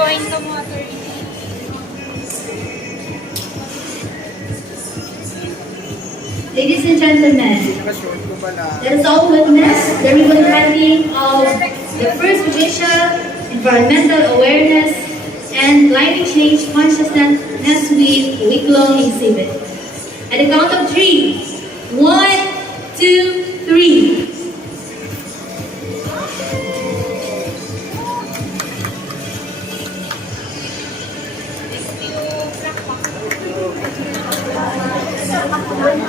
going to motor. Ladies and gentlemen, let us all witness the ribbon cutting of the first Provincial Environmental Awareness and Climate Change Consciousness Week week-long exhibit. At the count of 3, 1, 2, 3.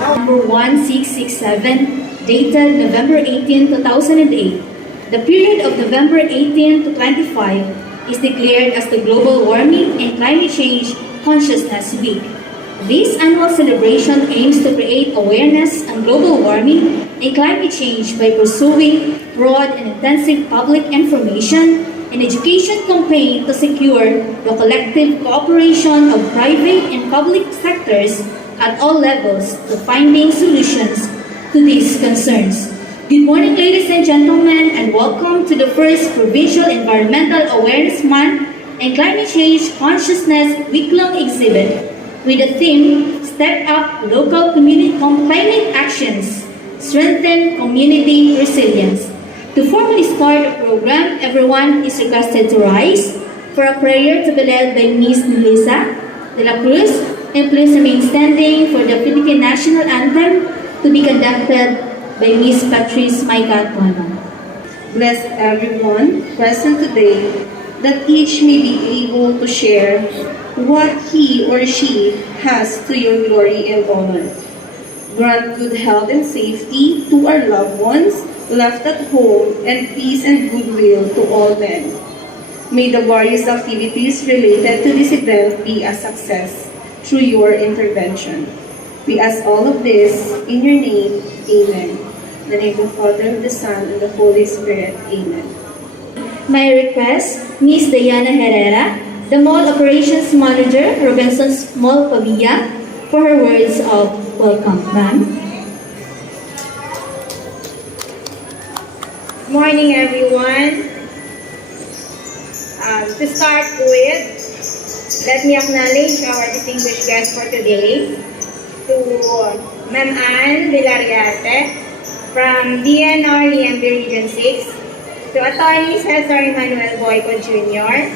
Number 1667, dated November 18, 2008. The period of November 18 to 25 is declared as the Global Warming and Climate Change Consciousness Week. This annual celebration aims to create awareness on global warming and climate change by pursuing broad and intensive public information and education campaign to secure the collective cooperation of private and public sectors at all levels to finding solutions to these concerns. Good morning, ladies and gentlemen, and welcome to the first Provincial Environmental Awareness Month and Climate Change Consciousness week-long exhibit with the theme, Step Up Local Community Climate Actions, Strengthen Community Resilience. To formally start the program, everyone is requested to rise for a prayer to be led by Ms. Melissa de la Cruz, and please remain standing for the Philippine National Anthem to be conducted by Ms. Patrice Maicatono. Bless everyone present today, that each may be able to share what he or she has to your glory and honor. Grant good health and safety to our loved ones left at home, and peace and goodwill to all men. May the various activities related to this event be a success through your intervention. We ask all of this in your name. Amen. In the name of the Father, the Son, and the Holy Spirit. Amen. May I request Ms. Diana Herrera, the Mall Operations Manager, Robinson's Mall Pavia, for her words of welcome. Ma'am. Good morning, everyone. To start with, let me acknowledge our distinguished guest for today, to Ma'am Ann Villarreate from DNR EMB Region 6, to Attorney Cesar Emmanuel Boyco Jr.,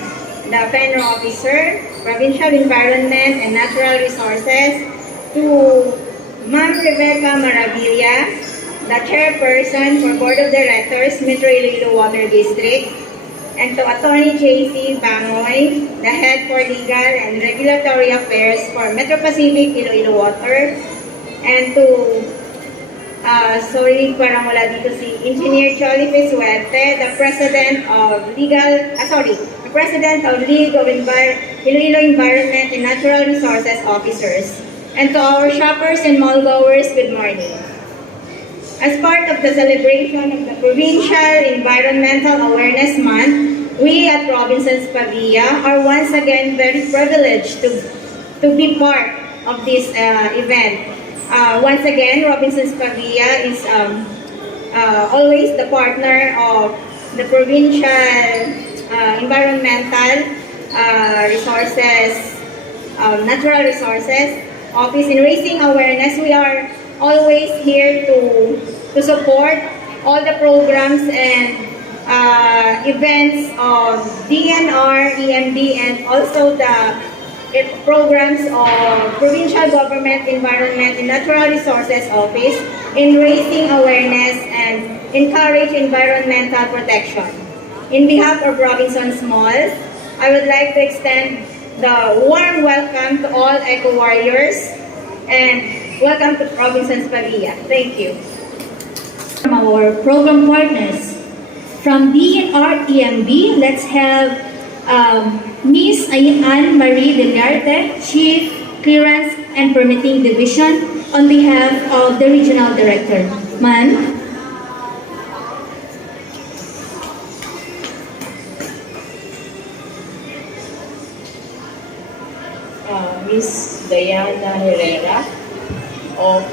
the PGENRO Officer, Provincial Environment and Natural Resources, to Ma'am Rebecca Maravilla, the Chairperson for Board of Directors, Metro Iloilo Water District, and to Attorney J.C. Bangoy, the Head for Legal and Regulatory Affairs for Metro Pacific Iloilo Water, and to, parang wala dito si Engineer Cholly Pesuerte, the President of League of Iloilo Environment and Natural Resources Officers, and to our shoppers and mall goers, good morning. As part of the celebration of the Provincial Environmental Awareness Month, we at Robinson's Pavia are once again very privileged to be part of this event. Once again, Robinson's Pavia is always the partner of the Provincial Environmental Resources, Natural Resources Office. In raising awareness, we are always here to support all the programs and events of DNR, EMB, and also the programs of Provincial Government, Environment, and Natural Resources Office in raising awareness and encourage environmental protection. In behalf of Robinson's Malls, I would like to extend the warm welcome to all Eco Warriors and welcome to Robinson's Pavia. Thank you. From our program partners, from DNR EMB, let's have Ms. Anne Marie Deliarte, Chief Clearance and Permitting Division, on behalf of the Regional Director. Ma'am. Ms. Diana Herrera of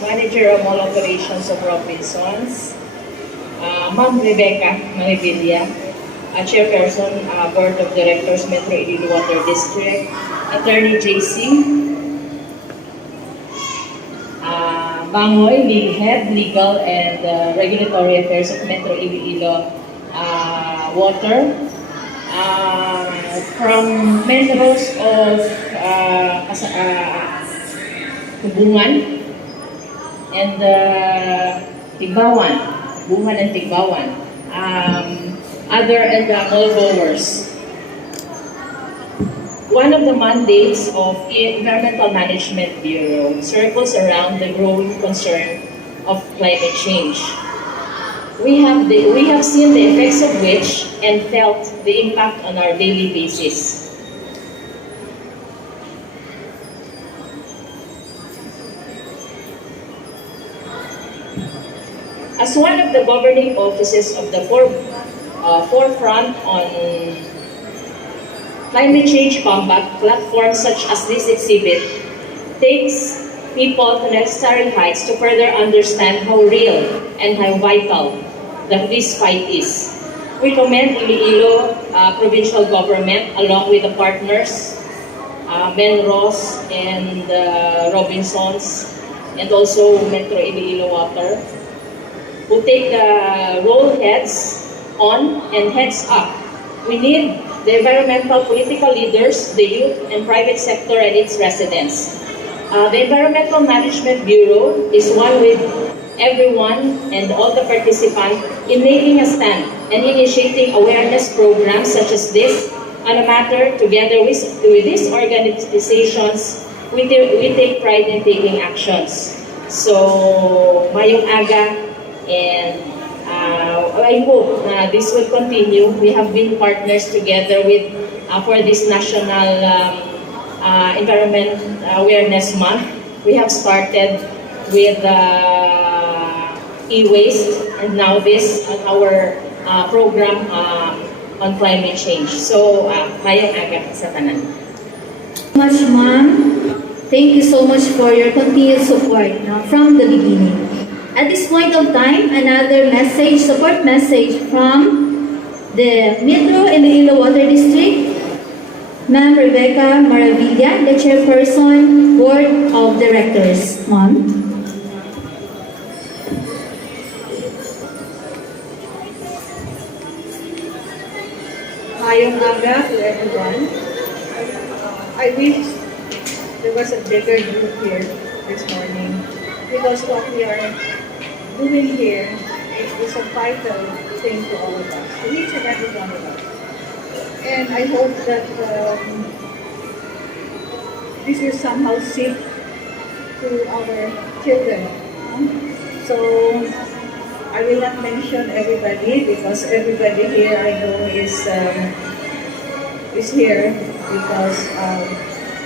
Manager of Mall Operations of Robinsons, Ma'am Rebecca Marivilla, Chairperson, Board of Directors, Metro Iloilo Water District, Attorney JC Bangoy, Head Legal and Regulatory Affairs of Metro Iloilo Water, from members of Hubungan and Tigbawan, Bungan and Tigbawan, other and all goers. One of the mandates of Environmental Management Bureau circles around the growing concern of climate change. We have seen the effects of which and felt the impact on our daily basis. As one of the governing offices of the forefront on climate change combat, platforms such as this exhibit takes people to necessary heights to further understand how real and how vital this fight is. We commend Iloilo Provincial Government along with the partners, Ben Ross and Robinsons, and also Metro Iloilo Water, who take the role heads on and heads up. We need the environmental political leaders, the youth and private sector and its residents. The Environmental Management Bureau is one with everyone and all the participants in making a stand and initiating awareness programs such as this on a matter. Together with these organizations, we take pride in taking actions. So, mayong aga, and I hope this will continue. We have been partners together with for this National Environment Awareness Month. We have started with e-waste and now this on our program on climate change. So, mayong aga sa tanan. Much, ma'am. Thank you so much for your continued support from the beginning. At this point of time, another message, support message from the Metro Iloilo Water District, Ma'am Rebecca Maravilla, the Chairperson, Board of Directors. Ma'am. Mayong aga to everyone. I wish there was a bigger group here this morning because what we are doing here is a vital thing to all of us, to each and every one of us. And I hope that this will somehow sink to our children. So I will not mention everybody because everybody here I know is here because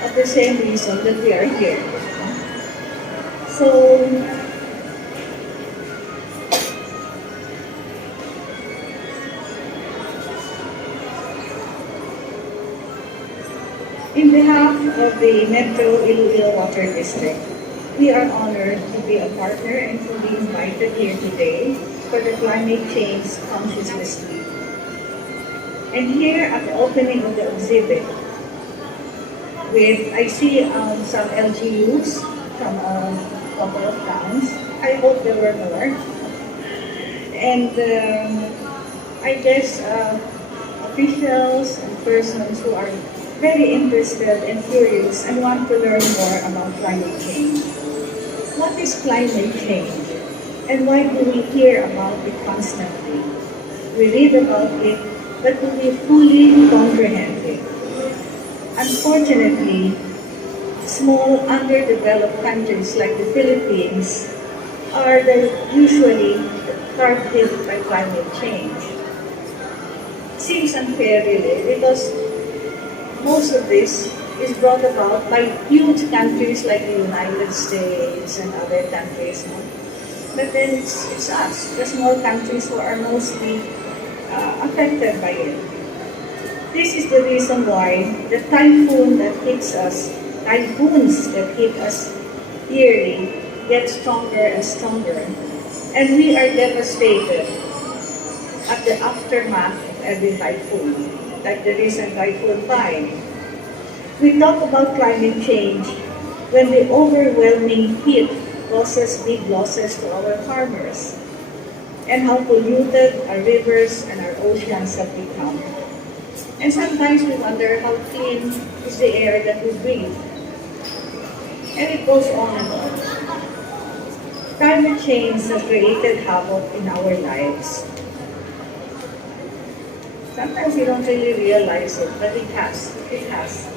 of the same reason that we are here. So in behalf of the Metro Iloilo Water District, we are honored to be a partner and to be invited here today for the Climate Change Consciousness Week. And here at the opening of the exhibit, I see some LGUs from a couple of towns. I hope there were more. And I guess officials and persons who are very interested and curious and want to learn more about climate change. What is climate change? And why do we hear about it constantly? We read about it, but do we fully comprehend it? Unfortunately, small, underdeveloped countries like the Philippines are usually hard hit by climate change. Seems unfair really, because most of this is brought about by huge countries like the United States and other countries. But then it's us, the small countries, who are mostly affected by it. This is the reason why the typhoons that hit us yearly get stronger and stronger. And we are devastated at the aftermath of every typhoon, like the recent Typhoon 5. We talk about climate change when the overwhelming heat causes big losses to our farmers, and how polluted our rivers and our oceans have become. And sometimes we wonder how clean is the air that we breathe. And it goes on and on. Climate change has created havoc in our lives. Sometimes we don't really realize it, but it has. It has.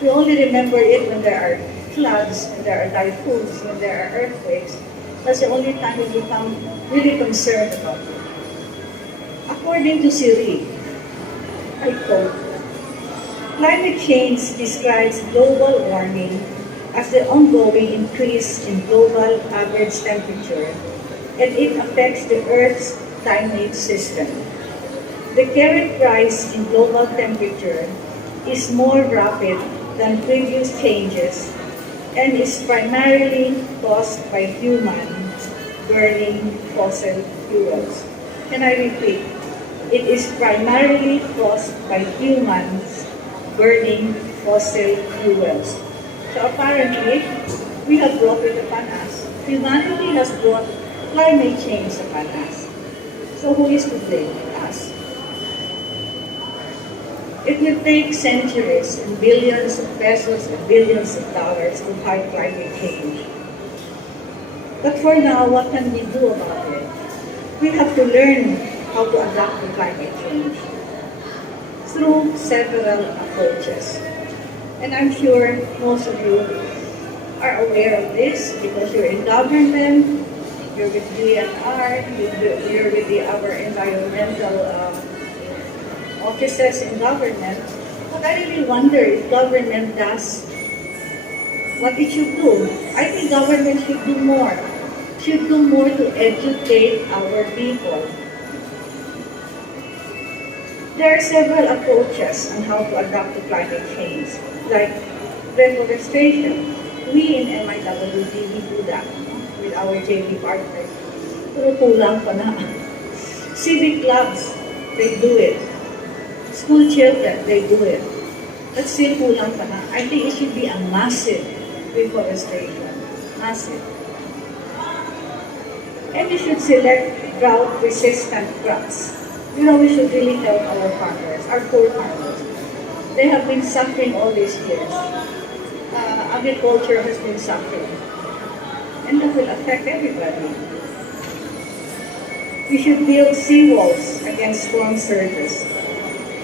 We only remember it when there are floods, when there are typhoons, when there are earthquakes. That's the only time we become really concerned about it. According to Siri, I quote, climate change describes global warming as the ongoing increase in global average temperature, and it affects the Earth's climate system. The current rise in global temperature is more rapid than previous changes and is primarily caused by humans burning fossil fuels. Can I repeat? It is primarily caused by humans burning fossil fuels. So apparently, we have brought it upon us. Humanity has brought climate change upon us. So who is to blame? Us. It will take centuries and billions of pesos and billions of dollars to fight climate change. But for now, what can we do about it? We have to learn how to adapt to climate change through several approaches. And I'm sure most of you are aware of this because you're in government, you're with DNR, you're with our environmental offices in government. But I really wonder if government does what it should do. I think government should do more. Should do more to educate our people. There are several approaches on how to adapt to climate change, like reforestation. We in MIWD, we do that with our JV partners. Pero kulang pa na. Civic clubs, they do it. School children, they do it. But still kulang pa na. I think it should be a massive reforestation. Massive. And we should select drought-resistant crops. You know, we should really help our farmers, our poor farmers. They have been suffering all these years. Agriculture has been suffering. And that will affect everybody. We should build seawalls against storm surges.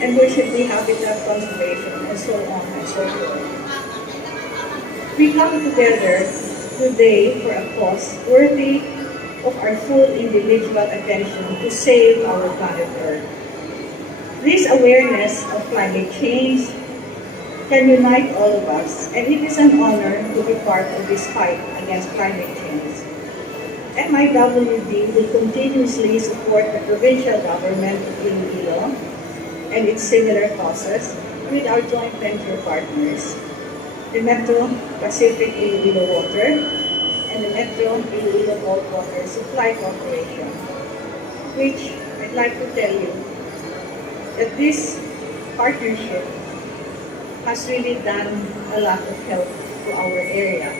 And there should be habitat conservation and so on and so forth. We come together today for a cause worthy of our full individual attention to save our planet Earth. This awareness of climate change can unite all of us, and it is an honor to be part of this fight against climate change. MIWD will continuously support the provincial government of Iloilo and its similar causes with our joint venture partners, the Metro Pacific Iloilo Water and the Metro Iloilo Water Supply Corporation, which I'd like to tell you that this partnership has really done a lot of help to our area,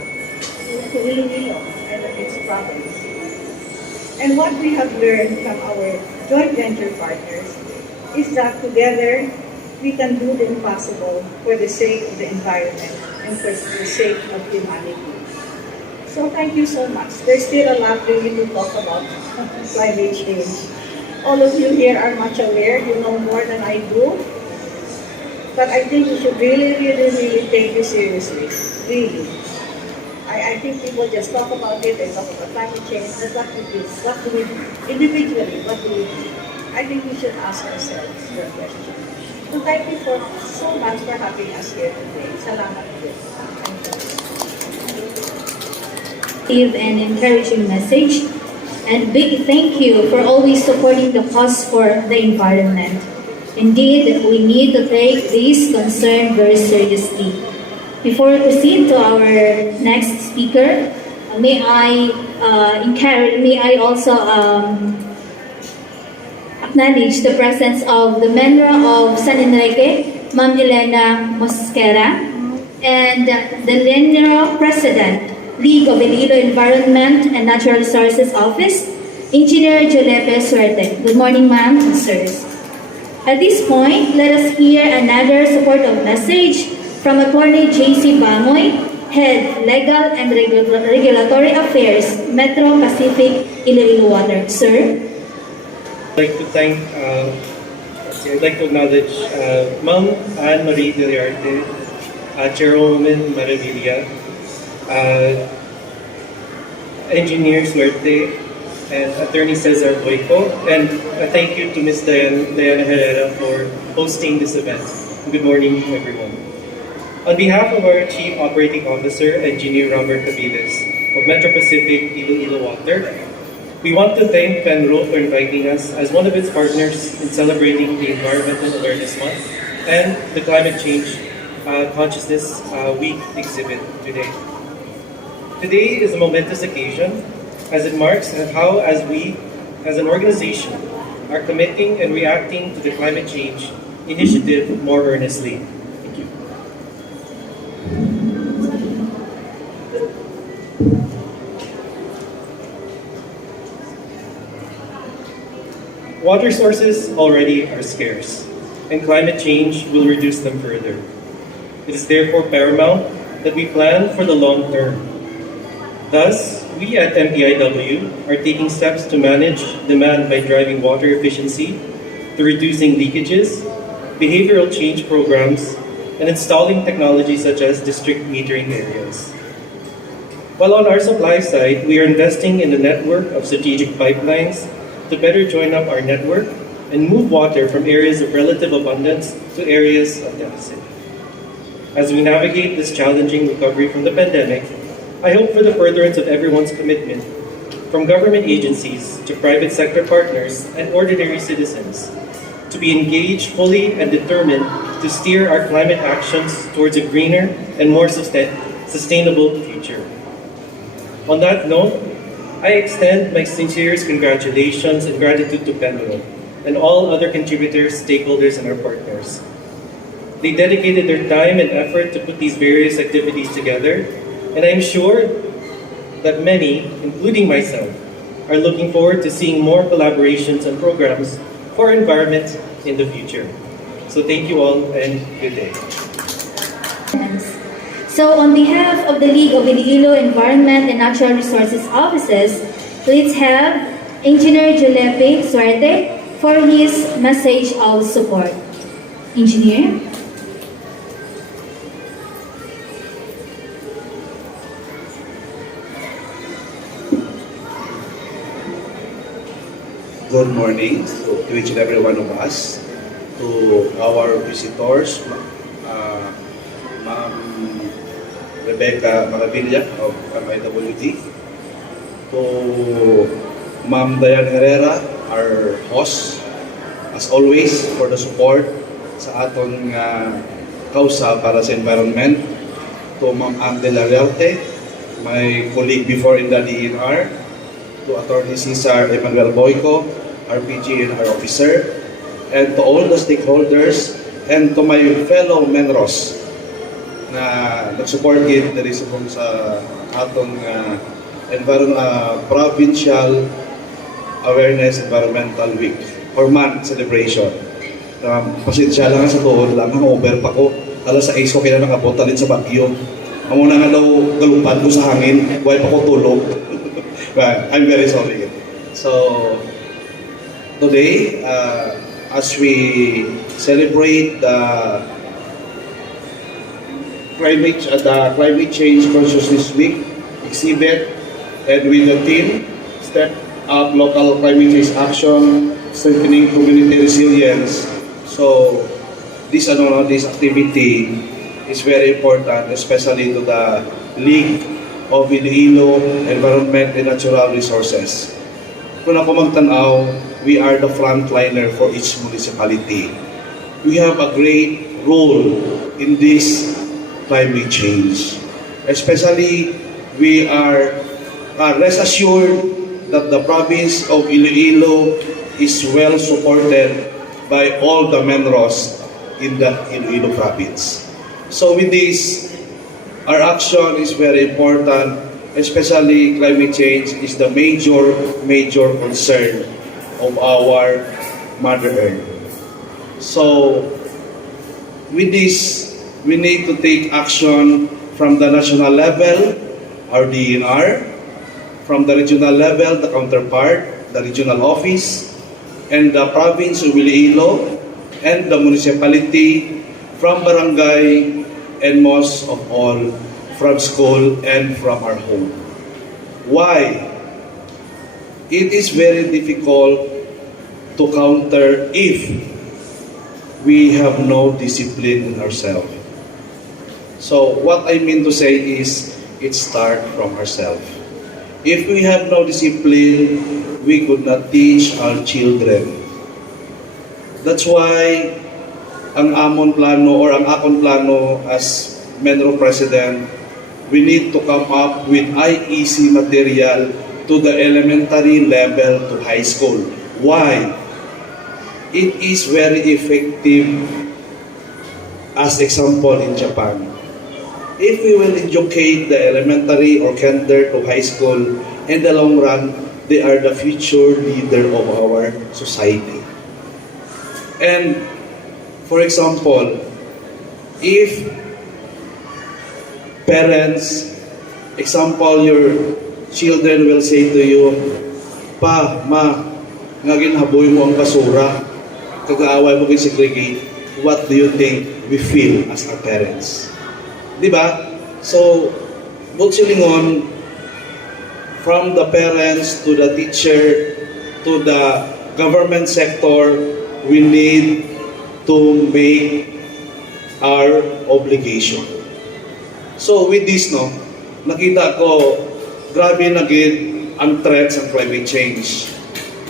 to Iloilo and its province. And what we have learned from our joint venture partners is that together we can do the impossible for the sake of the environment and for the sake of humanity. So thank you so much. There's still a lot we need to talk about climate change. All of you here are much aware. You know more than I do. But I think we should really take this seriously. Really. I think people just talk about it, they talk about climate change. That's what we do. What do we do? Individually, what do we do? I think we should ask ourselves the question. So thank you so much for having us here today. Salamat po. Thank you. An encouraging message, and big thank you for always supporting the cause for the environment. Indeed, we need to take this concern very seriously. Before we proceed to our next speaker, may I also acknowledge the presence of the Menra of San Enrique, Ma'am Elena Mosquera, and the Menra President, League of Iloilo Environment and Natural Resources Office, Engineer Jolepe Suerte. Good morning, ma'am and sirs. At this point, let us hear another supportive message from Attorney J.C. Bamoy, Head, Legal and Regulatory Affairs, Metro Pacific Iloilo Water. Sir? I'd like to acknowledge Ma'am Anne-Marie Deliarte, Chairwoman Maravilla, Engineer Suerte, and Attorney Cesar Boyco, and a thank you to Ms. Diana Herrera for hosting this event. Good morning, everyone. On behalf of our Chief Operating Officer, Engineer Robert Cabides of Metro Pacific Iloilo Water, we want to thank PGENRO for inviting us as one of its partners in celebrating the Environmental Awareness Month and the Climate Change Consciousness Week exhibit today. Today is a momentous occasion as it marks how as we, as an organization, are committing and reacting to the climate change initiative more earnestly. Thank you. Water sources already are scarce, and climate change will reduce them further. It is therefore paramount that we plan for the long term. Thus, we at MPIW are taking steps to manage demand by driving water efficiency, to reducing leakages, behavioral change programs, and installing technologies such as district metering areas. While on our supply side, we are investing in the network of strategic pipelines to better join up our network and move water from areas of relative abundance to areas of deficit. As we navigate this challenging recovery from the pandemic, I hope for the furtherance of everyone's commitment, from government agencies to private sector partners and ordinary citizens, to be engaged fully and determined to steer our climate actions towards a greener and more sustainable future. On that note, I extend my sincerest congratulations and gratitude to PGENRO and all other contributors, stakeholders, and our partners. They dedicated their time and effort to put these various activities together, and I'm sure that many, including myself, are looking forward to seeing more collaborations and programs for environment in the future. So thank you all and good day. So on behalf of the League of Iloilo Environment and Natural Resources Offices, let's have Engineer Jolepe Suerte for his message of support. Engineer? Good morning to each and every one of us, to our visitors, Ma'am Rebecca Maravilla of MIWG, to Ma'am Diane Herrera, our host, as always, for the support sa aton kausa para sa environment, to Ma'am Anne Deliarte, my colleague before in the DNR, to Attorney Cesar Emmanuel Boyco, our PGENRO officer, and to all the stakeholders, and to my fellow Menros na nag-support gid diri sa atong Provincial Awareness Environmental Week or Month celebration. Pasensya lang sa tuod lang, hangover pa ko. Alas 6 ko kaya nakapunta din sa Bagyo. Amo na nga daw galupad ko sa hangin, why pa ko tulog. But I'm very sorry. So today, as we celebrate the Climate Change Consciousness Week exhibit, and with the theme, Step Up Local Climate Change Action, Strengthening Community Resilience. So this activity is very important, especially to the League of Iloilo Environment and Natural Resources. Kung ako magtanaw, we are the frontliner for each municipality. We have a great role in this climate change. Especially, we are rest assured that the province of Iloilo is well supported by all the Menros in the Iloilo province. So with this, our action is very important, especially climate change is the major concern of our Mother Earth. So with this, we need to take action from the national level, our DNR, from the regional level, the counterpart, the regional office, and the province of Iloilo, and the municipality, from barangay, and most of all, from school and from our home. Why? It is very difficult to counter if we have no discipline in ourselves. So what I mean to say is, it starts from ourselves. If we have no discipline, we could not teach our children. That's why ang amon plano or ang akon plano as Menro President, we need to come up with IEC material to the elementary level to high school. Why? It is very effective as example in Japan. If we will educate the elementary or kinder to high school, in the long run, they are the future leader of our society. And for example, if parents, example, your children will say to you, "Pa, ma, nga ginhaboy mo ang basura, kag-aaway mo segregate," what do you think we feel as our parents? Diba? So, Butchilingon, from the parents to the teacher to the government sector, we need to make our obligation. So with this, no, nakita ko, grabe na gid ang threats ng climate change.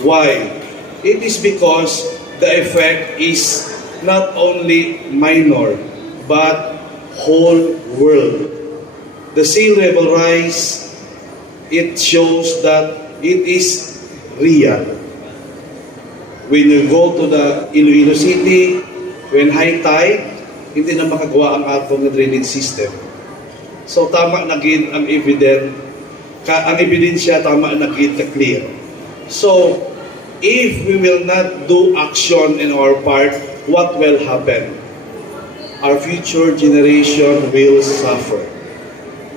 Why? It is because the effect is not only minor, but whole world. The sea level rise, it shows that it is real. When you go to the Iloilo City, when high tide, hindi na makagawa ang atong drainage system. So tama na gid ang ang ebidensya tama na gid ka clear. So if we will not do action in our part, what will happen? Our future generation will suffer.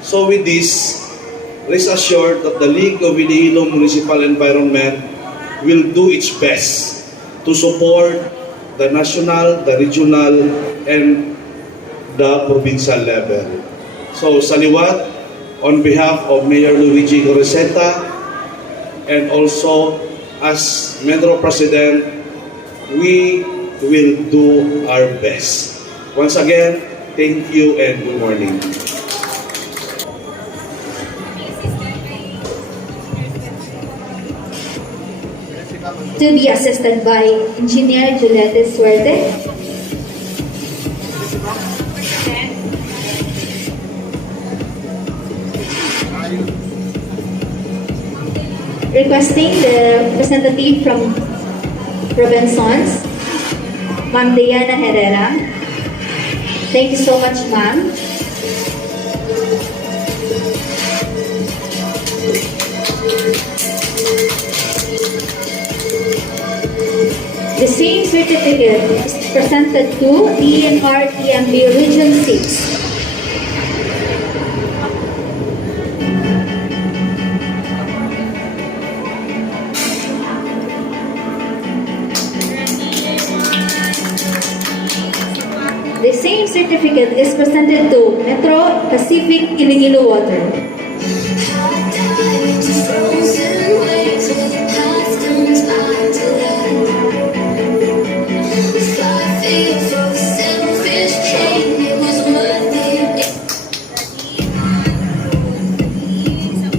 So with this, rest assured that the League of Iloilo Municipal Environment will do its best to support the national, the regional, and the provincial level. So sa liwat, on behalf of Mayor Luigi Goreseta, and also as Menro President, we will do our best. Once again, thank you and good morning. To be assisted by Engineer Juliette Suerte. Requesting the representative from Robinsons, Ma'am Diana Herrera. Thank you so much, ma'am. The same certificate is presented to DNR TMB Region 6. The same certificate is presented to Metro Pacific Iloilo Water.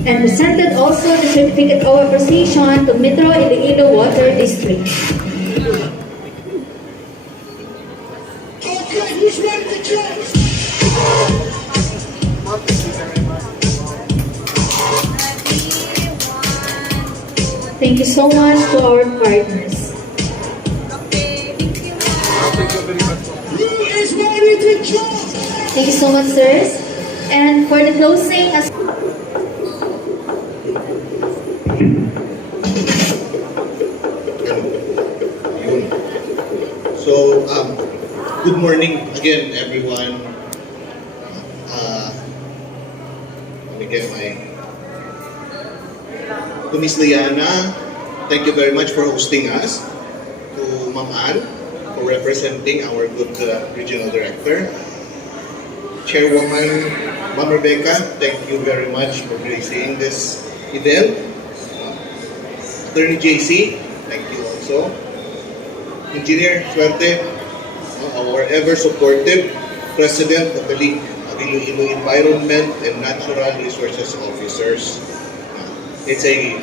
And presented also the certificate of appreciation to Metro Iloilo Water District. Thank you so much to our partners. Thank you so much, sirs. And for the closing, as Yun. So, good morning again, everyone. Let me get my... To Ms. Liana, thank you very much for hosting us. To Ma'am Ann, for representing our good regional director. Chairwoman Ma'am Rebecca, thank you very much for gracing this event. Attorney JC, thank you also. Engineer Suerte, our ever supportive President of the League of Iloilo Environment and Natural Resources Officers. It's a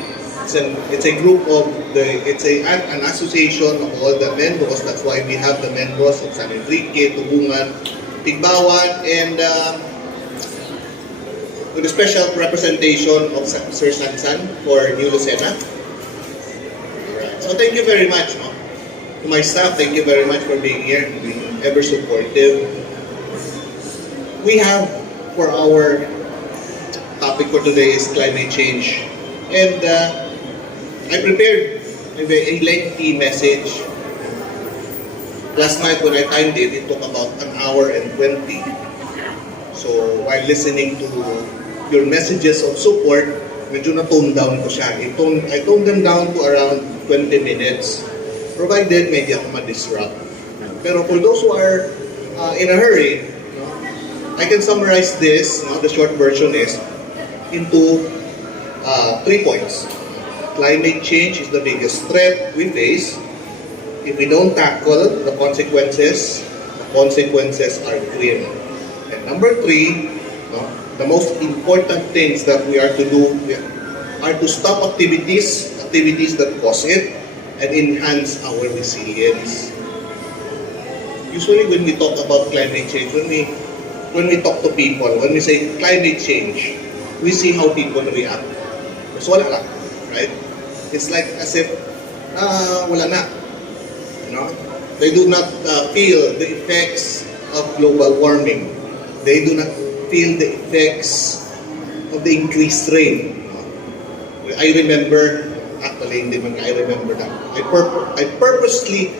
group of an association of all the members. That's why we have the members of San Enrique, Tubungan, Tigbawan, and with a special representation of Sir Sansan for New Lucena. Alright. So thank you very much. No? To my staff, thank you very much for being here, being ever supportive. We have, for our topic for today is climate change. And I prepared a lengthy message. Last night when I timed it, it took about 1 hour and 20. So while listening to your messages of support, medyo na-tone down ko siya. I toned them down to around 20 minutes, provided medyo ako ma-disrupt. Pero for those who are in a hurry, I can summarize this, the short version is, into 3 points. Climate change is the biggest threat we face. If we don't tackle the consequences are grim. And number 3, the most important things that we are to do are to stop activities that cause it, and enhance our resilience. Usually when we talk about climate change, when we talk to people, when we say climate change, we see how people react. So wala lang, right? It's like as if, wala na. They do not feel the effects of global warming. They do not feel the effects of the increased rain. I remember, actually hindi man I remember that. I purposely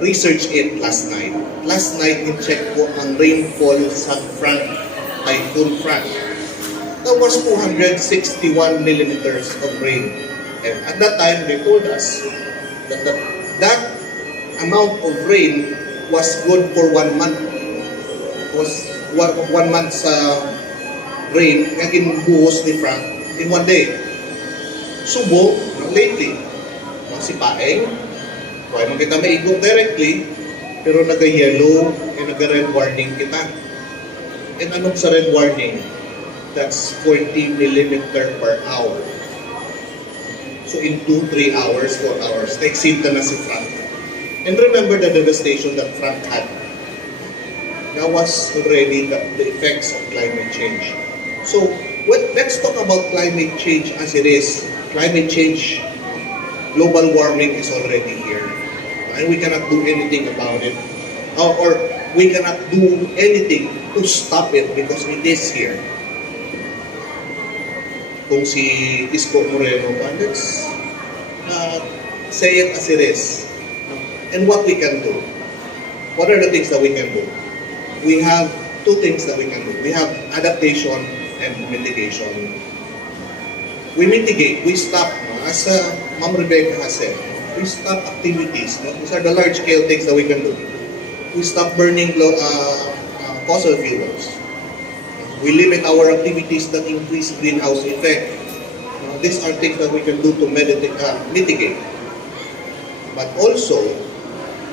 researched it last night. Last night, in-check ko ang rainfall sa Typhoon Frank. That was 261 millimeters of rain. And at that time, they told us that that amount of rain was good for 1 month. It was 1 month's rain na ginubuhos ni Frank in 1 day. Subo, lately, si Paeng, kaya naman kita maigong directly, pero naga-yellow and naga-red warning kita. And anong sa red warning? That's 40 millimeter per hour. So in 2-3 hours, 4 hours, na-exceed na si Frank. And remember the devastation that Frank had. That was already the effects of climate change. So let's talk about climate change as it is. Climate change, global warming is already here. And we cannot do anything about it. Or we cannot do anything to stop it because it is here. Kung si Isko Moreno, let's say it as it is. And what we can do. What are the things that we can do? We have 2 things that we can do. We have adaptation and mitigation. We mitigate, we stop, as Ma'am Rebecca has said, we stop activities. These are the large-scale things that we can do. We stop burning fossil fuels. We limit our activities that increase greenhouse effect. These are things that we can do to mitigate. But also,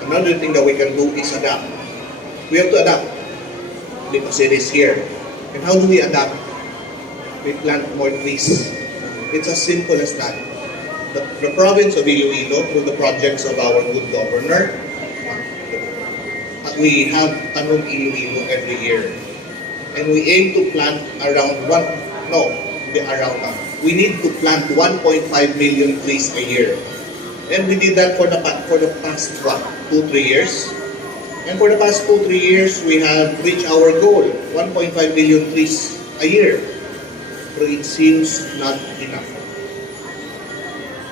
another thing that we can do is adapt. We have to adapt because it is here. And how do we adapt? We plant more trees. It's as simple as that. The province of Iloilo, through the projects of our good governor, we have Tanong Iloilo every year. And we aim to plant we need to plant 1.5 million trees a year. And we did that for the past 2-3 years. And for the past 2-3 years, we have reached our goal, 1.5 million trees a year. But it seems not enough.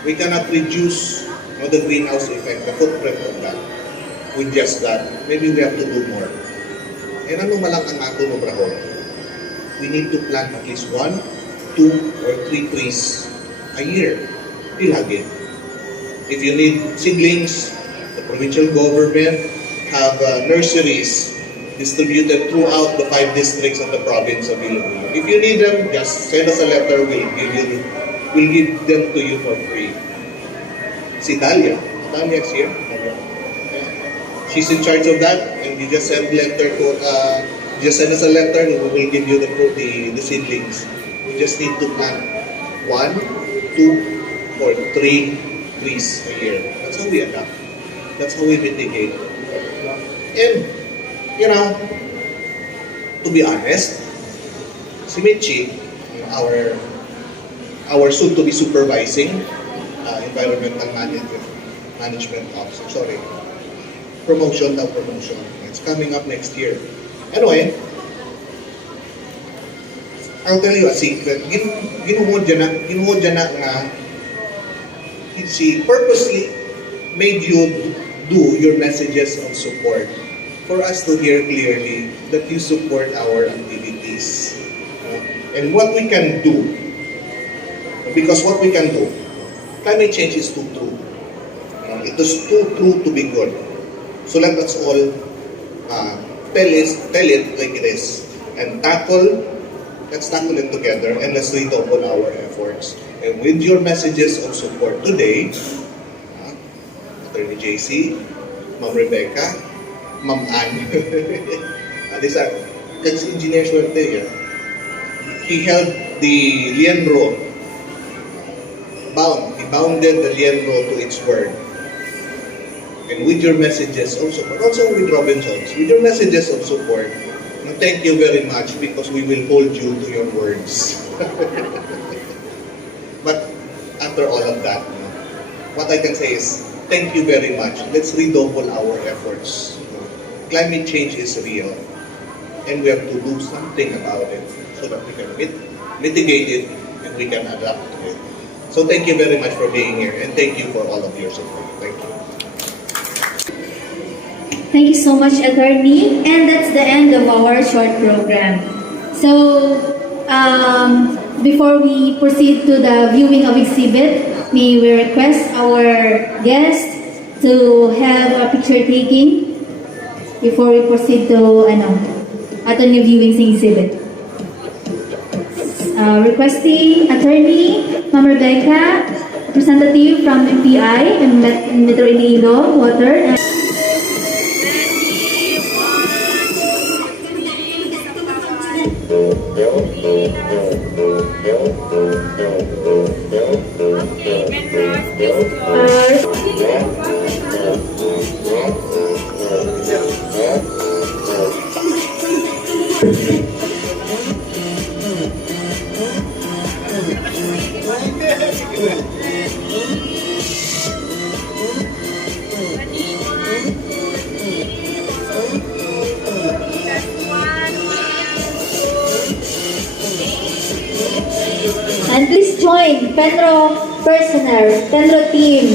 We cannot reduce the greenhouse effect, the footprint of that, with just that. Maybe we have to do more. And ano malang ang ato no brahon? We need to plant at least 1, 2, or 3 trees a year. Ilagin. If you need seedlings, the provincial government have nurseries distributed throughout the 5 districts of the province of Iloilo. If you need them, just send us a letter. We'll give them to you for free. Si Dalia. Dalia's here. She's in charge of that, and you just send us a letter, and we will give you the seedlings. We just need to plant 1, 2, or 3 trees a year. That's how we adapt. That's how we mitigate. And, you know, to be honest, si Michi, our soon-to-be supervising environmental management officer, promotion. It's coming up next year. Anyway, I'll tell you a secret. Ginuhod dyan na nga, she purposely made you do your messages of support for us to hear clearly that you support our activities. And what we can do, because what we can do, climate change is too true. It is too true to be good. So let us all tell it like it is. And let's tackle it together, and let's redouble our efforts. And with your messages of support today, Attorney JC, Ma'am Rebecca, Ma'am Ann, these are engineers were there. He held the Lienro bound. He bounded the Lienro to its word. And with your messages of support, also with Robinson's, with your messages of support, thank you very much because we will hold you to your words. But after all of that, what I can say is, thank you very much. Let's redouble our efforts. Climate change is real, and we have to do something about it so that we can mitigate it and we can adapt to it. So thank you very much for being here, and thank you for all of your support. Thank you. Thank you so much, Attorney. And that's the end of our short program. So, before we proceed to the viewing of exhibit, may we request our guests to have a picture taking before we proceed to attorney viewing sa exhibit. Requesting Attorney Ma'am Rebecca, representative from MPI and Metro Iloilo Water. And please join PGENRO personnel, PGENRO team.